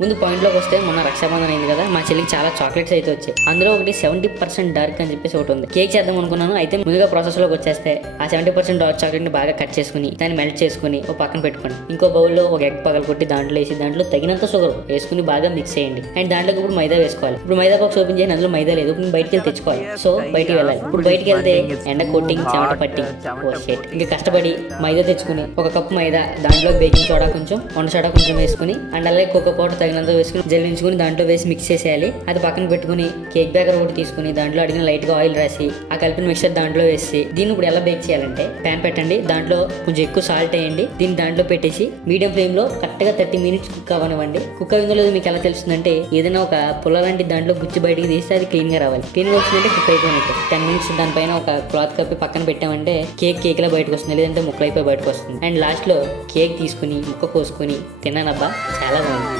ముందు పాయింట్లోకి వస్తే మొన్న రక్షాబంధన్ అయింది కదా, మా చెల్లికి చాలా చాక్లెట్స్ అయితే వచ్చాయి. అందులో ఒకటి 70% డార్క్ అని చెప్పేసి ఒకటి ఉంది. కేక్ చేద్దాం అనుకున్నాను, అయితే ముందుగా ప్రాసెస్ లోకి వచ్చేస్తే ఆ 70% డార్క్ చాక్లెట్ ని బాగా కట్ చేసుకుని దాన్ని మెల్ట్ చేసుకుని ఒక పక్కన పెట్టుకోండి. ఇంకో బౌల్లో ఒక ఎగ్ పగలగొట్టి దాంట్లో వేసి దాంట్లో తగినంత షుగర్ వేసుకుని బాగా మిక్స్ చేయండి. అండ్ దాంట్లోకి ఇప్పుడు మైదా వేసుకోవాలి. ఇప్పుడు మైదా బాక్స్ ఓపెన్ చేయండి, అందులో మైదా లేదు. ఇప్పుడు బయటికి వెళ్ళి తెచ్చుకోవాలి. సో బయటికి వెళ్ళాలి. ఇప్పుడు బయటికి వెళ్తే ఎండ కోటింగ్, చెమట పట్టి ఇంకా కష్టపడి మైదా తెచ్చుకుని ఒక కప్పు మైదా, దాంట్లో బేకింగ్ సోడా కొంచెం, వంట సోడా కొంచెం వేసుకుని అండ్ అలాగే కోకో పౌడర్ తగినంత వేసుకుని జల్లించుకుని దాంట్లో వేసి మిక్స్ చేసేయాలి. అది పక్కన పెట్టుకుని కేక్ బేకర్ ఒకటి తీసుకుని దాంట్లో అడిగిన లైట్ గా ఆయిల్ రాసి ఆ కలిపిన మిక్సర్ దాంట్లో వేసి దీన్ని ఇప్పుడు ఎలా బేక్ చేయాలంటే ప్యాన్ పెట్టండి, దాంట్లో కొంచెం ఎక్కువ సాల్ట్ వేయండి, దీన్ని దాంట్లో పెట్టేసి మీడియం ఫ్లేమ్ లో కరెక్ట్ గా 30 minutes కుక్ అవ్వనివ్వండి. కుక్ అయిందో లేదో మీకు ఎలా తెలుస్తుందంటే ఏదైనా ఒక పుల్ల లాంటి దాంట్లో గుచ్చి బయటికి తీస్తే అది క్లీన్ గా రావాలి. క్లీన్ గా వచ్చిందంటే కుక్ అయిపోయినట్టు. 10 minutes దానిపైన ఒక క్లాత్ కప్పి పక్కన పెట్టామంటే కేక్ లా బయటకు వస్తుంది, లేదంటే ముక్కలైపోయి బయటకు వస్తుంది. అండ్ లాస్ట్ లో కేక్ తీసుకుని ముక్క కోసుకుని తిన్నానబ్బా, చాలా బాగుంది.